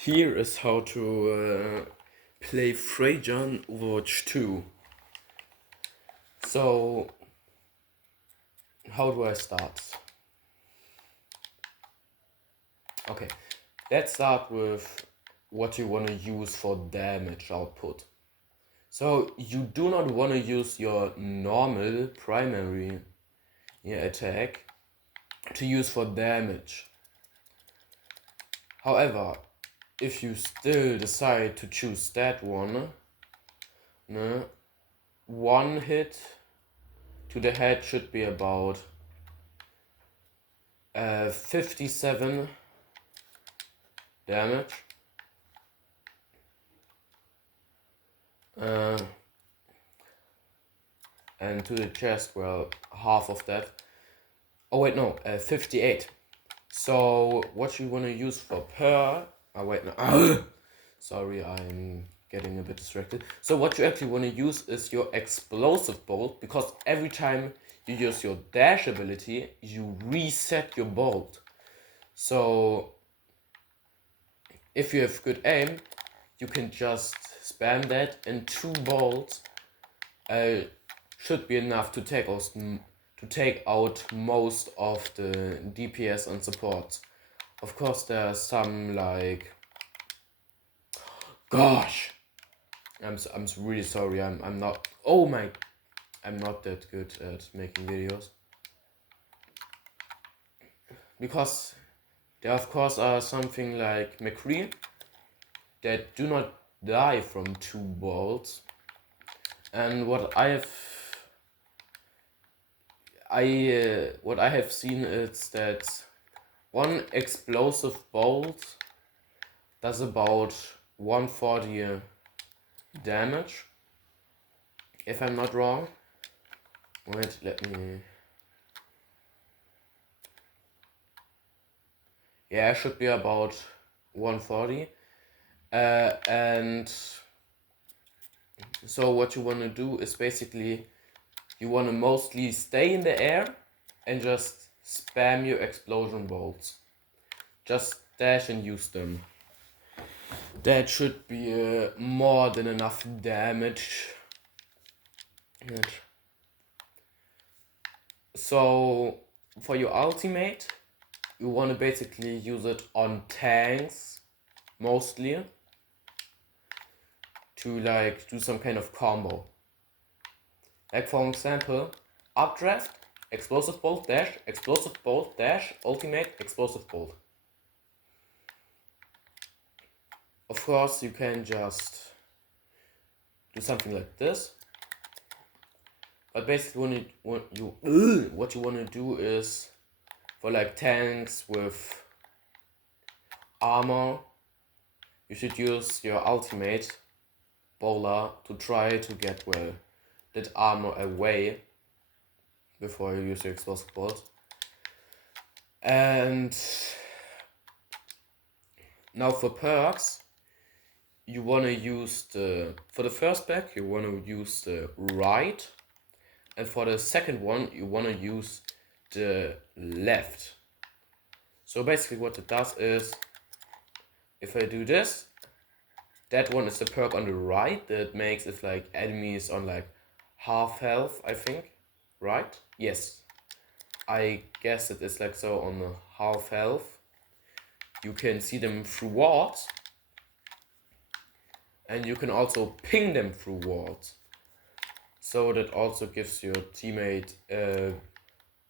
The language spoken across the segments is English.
Here is how to play Freja in Overwatch 2. So, how do I start? Okay, let's start with what you want to use for damage output. So, you do not want to use your normal primary attack to use for damage. However, if you still decide to choose that one, one hit to the head should be about 57 damage. And to the chest, well, half of that. Oh wait, no, 58. So what you want to use for per... Oh wait, no. Sorry, I'm getting a bit distracted. So what you actually want to use is your explosive bolt, because every time you use your dash ability, you reset your bolt. So if you have good aim, you can just spam that, and 2 bolts should be enough to take out most of the DPS and support. Of course, there are some like, gosh, I'm really sorry. I'm not. Oh my, I'm not that good at making videos, because there of course are something like McCree that do not die from 2 bolts, and what I have seen is that one explosive bolt does about 140 damage, if I'm not wrong. Wait, let me... Yeah, it should be about 140. And so what you want to do is basically, you want to mostly stay in the air and just spam your explosion bolts. Just dash and use them. That should be more than enough damage. So for your ultimate, you want to basically use it on tanks mostly, to like do some kind of combo. Like for example, updraft, explosive bolt dash, ultimate, explosive bolt. Of course, you can just do something like this. But basically, what you want to do is, for like tanks with armor, you should use your ultimate bowler to try to get that armor away before you use your explosive bolt. And now for perks, you want to use for the first pack you want to use the right, and for the second one you want to use the left. So basically what it does is, if I do this, that one is the perk on the right that makes it like enemies on like half health, I think, right? Yes, I guess it is like so, on the half health. You can see them through walls, and you can also ping them through walls. So that also gives your teammate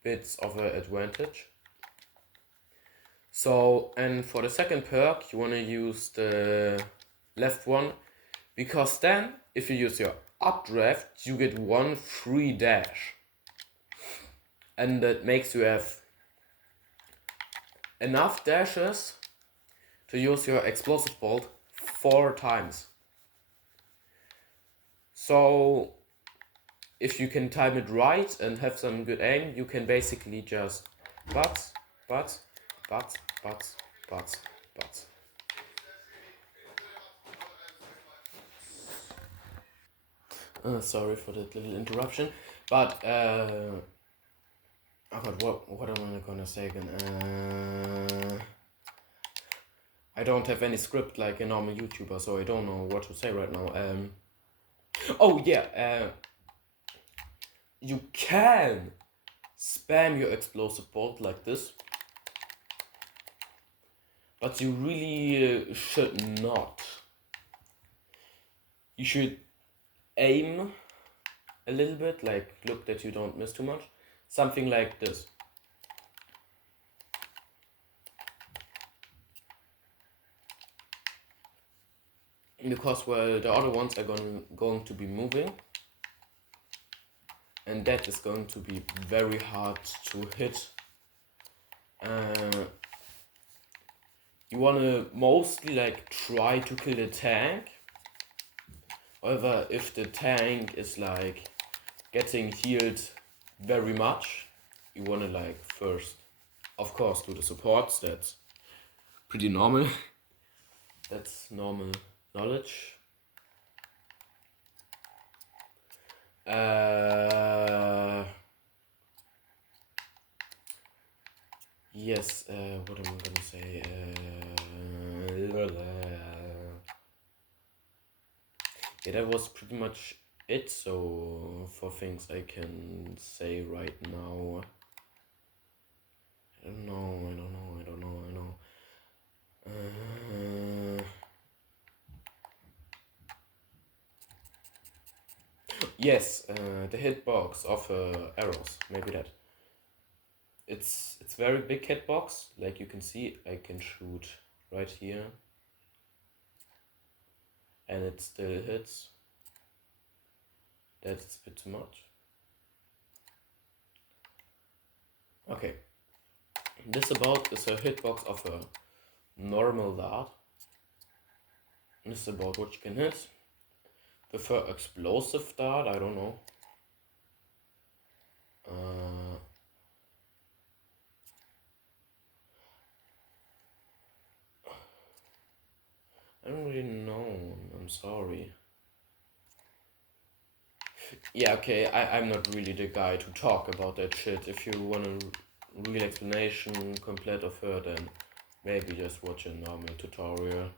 bits of an advantage. So, and for the second perk, you want to use the left one, because then if you use your updraft, you get 1 free dash. And that makes you have enough dashes to use your explosive bolt 4 times. So if you can time it right and have some good aim, you can basically just butts. Sorry for that little interruption, but oh god, what am I gonna say again? I don't have any script like a normal YouTuber, so I don't know what to say right now. Oh yeah, you can spam your explosive bolt like this, but you really should not. You should aim a little bit, like look that you don't miss too much. Something like this. Because, well, the other ones are going to be moving. And that is going to be very hard to hit. You want to mostly like try to kill the tank. However, if the tank is like getting healed very much, you want to like first, of course, do the supports. That's pretty normal. That's normal knowledge. Yes, what am I gonna say? Yeah, that was pretty much it. So, for things I can say right now, I don't know. Yes, the hitbox of arrows, maybe that. It's very big hitbox, like you can see. I can shoot right here, and it still hits. That's a bit too much. Okay, this about is a hitbox of a normal dart. This is about what you can hit. Prefer explosive dart, I don't know. I don't really know, I'm sorry. Yeah, okay, I'm not really the guy to talk about that shit. If you want a real explanation, complete of her, then maybe just watch a normal tutorial.